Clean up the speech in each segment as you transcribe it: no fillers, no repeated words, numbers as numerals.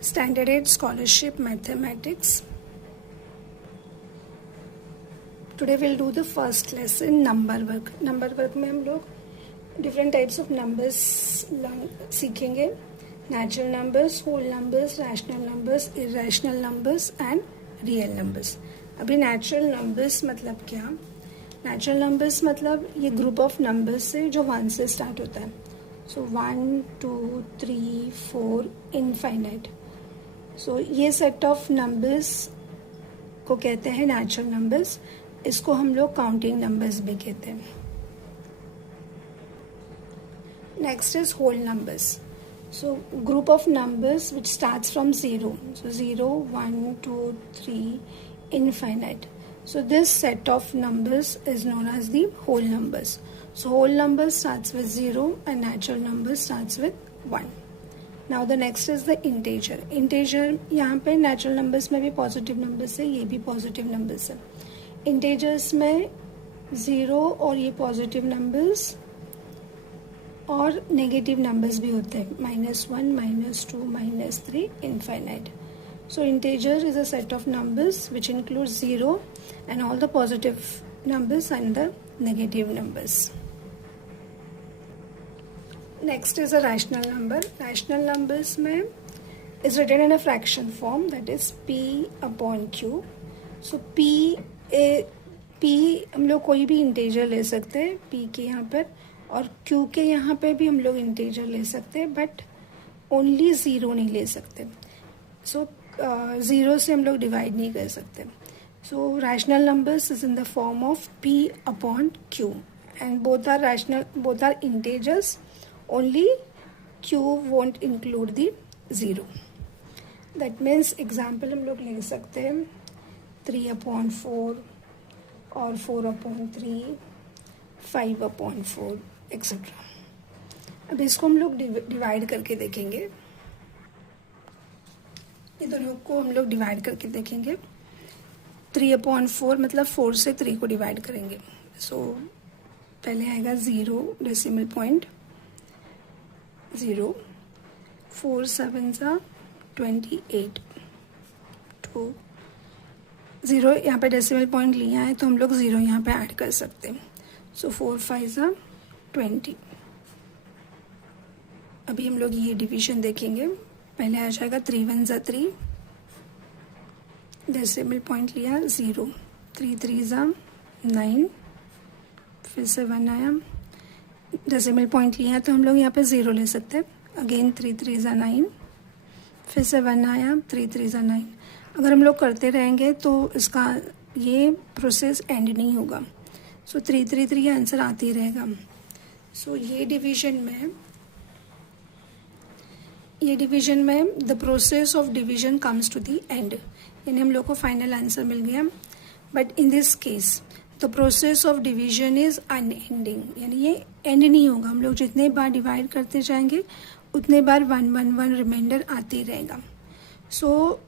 Standard 8 Scholarship Mathematics. Today we'll do the first lesson, number work. Number work में हम लोग different types of numbers सीखेंगे. Natural numbers, whole numbers, rational numbers, irrational numbers and real numbers. अभी natural numbers मतलब क्या? Natural numbers मतलब ये group of numbers से जो 1 से start होता है. So 1, 2, 3, 4, infinite. So ये set of numbers को कहते हैं natural numbers. इसको हम लोग counting numbers भी कहते हैं. Next is whole numbers. So group of numbers which starts from 0. So 0, 1, 2, 3, infinite. So this set of numbers is known as the whole numbers. So whole number starts with 0 and natural number starts with 1. Now the next is the integer. Integer यहाँ पे natural numbers में भी positive numbers है, ये भी positive numbers है. Integers में 0 और ये positive numbers और negative numbers भी होते हैं, -1, -2, -3, infinite. So integer is a set of numbers which includes 0 and all the positive numbers and the negative numbers. Next is a rational number. Rational numbers में is written in a fraction form, that is p upon q. So p हम लोग कोई भी integer ले सकते हैं p के यहाँ पर, और q के यहाँ पे भी हम लोग integer ले सकते हैं, but only 0 नहीं ले सकते. So 0 से हम लोग divide नहीं कर सकते. So rational numbers is in the form of p upon q, and both are rational, both are integers. Only q won't include the 0. That means example हम लोग ले सकते हैं 3/4 और 4/3, 5/4, etc. अब इसको हम लोग डिवाइड करके देखेंगे. ये दोनों को हम लोग डिवाइड करके देखेंगे. 3/4 मतलब 4 से 3 को डिवाइड करेंगे. सो पहले आएगा 0 डेसिमल पॉइंट 0, 4 7s are 28, 2 0 यहाँ पे डेसिमल पॉइंट लिया है तो हम लोग 0 यहाँ पे ऐड कर सकते हैं. सो 4 5s are 20. अभी हम लोग ये डिवीजन देखेंगे. पहले आ जाएगा 3 1s are 3, डेसिमल पॉइंट लिया 0, 3 3s are 9, फिर से 1 आया, डेसिमल पॉइंट लिया है तो हम लोग यहाँ पे 0 ले सकते हैं. अगेन 3 3s are 9, फिर से 1 आया, 3 3s are 9. अगर हम लोग करते रहेंगे तो इसका ये प्रोसेस एंड नहीं होगा. सो 3 3 3 आंसर आते ही रहेगा. सो ये डिवीजन में the process of division comes to the end, यानी हम लोग को फाइनल आंसर मिल गया. But in this case the process of division is unending, यानी ये एंड नहीं होगा. हम लोग जितने बार डिवाइड करते जाएंगे उतने बार 1 1 1 रिमाइंडर आते ही रहेगा. सो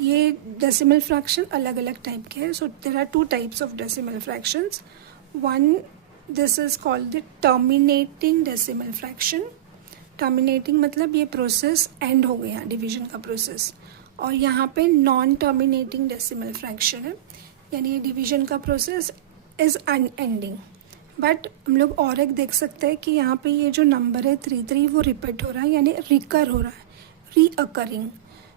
ये डेसिमल फ्रैक्शन अलग अलग टाइप के हैं. So there are 2 types of decimal fractions. One, this is called the terminating decimal fraction. Terminating मतलब ये प्रोसेस एंड हो गया डिवीजन का प्रोसेस. और यहाँ पे नॉन टर्मिनेटिंग डेसिमल फ्रैक्शन है, यानी ये डिवीजन का प्रोसेस इज अनएंडिंग. बट हम लोग और एक देख सकते हैं कि यहाँ पे ये जो नंबर है 3 3 वो रिपीट हो रहा है, यानी रिकर हो रहा है, recurring.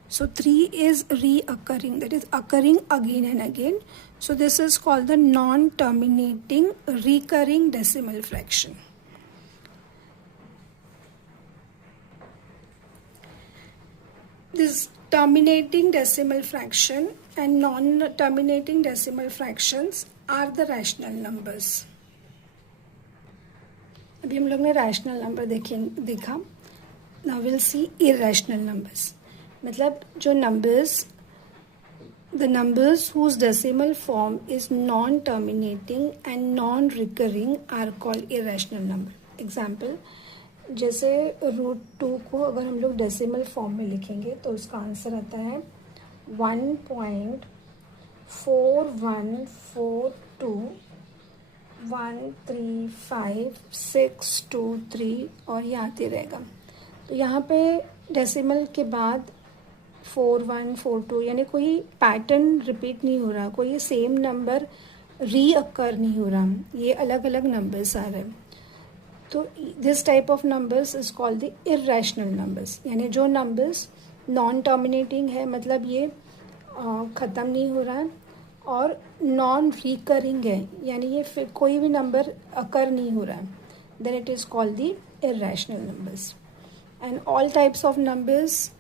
So 3 is recurring, that is occurring again and again. So this is called the non terminating recurring decimal fraction. This terminating decimal fraction and non-terminating decimal fractions are the rational numbers. अभी हम लोग ने rational number देखा. Now we'll see irrational numbers. मतलब जो the numbers whose decimal form is non-terminating and non-recurring are called irrational number. Example, जैसे √2 को अगर हम लोग डेसिमल फॉर्म में लिखेंगे तो उसका आंसर आता है 1.4142135 623 और ये आते रहेगा. तो यहाँ पे डेसिमल के बाद 4142, यानी कोई पैटर्न रिपीट नहीं हो रहा, कोई सेम नंबर रीअकर नहीं हो रहा, ये अलग अलग नंबर्स आ रहे हैं. तो this type of numbers is called the irrational numbers. यानी जो नंबर्स नॉन टर्मिनेटिंग है, मतलब ये ख़त्म नहीं हो रहा है, और नॉन रिकरिंग है, यानी ये फिर कोई भी नंबर अकर नहीं हो रहा है, then it is called the irrational numbers. And all types of numbers,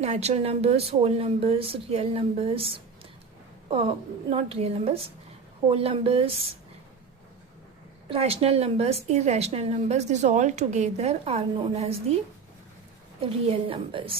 natural numbers, whole numbers, real numbers, not real numbers, whole numbers, rational numbers, irrational numbers, these all together are known as the real numbers.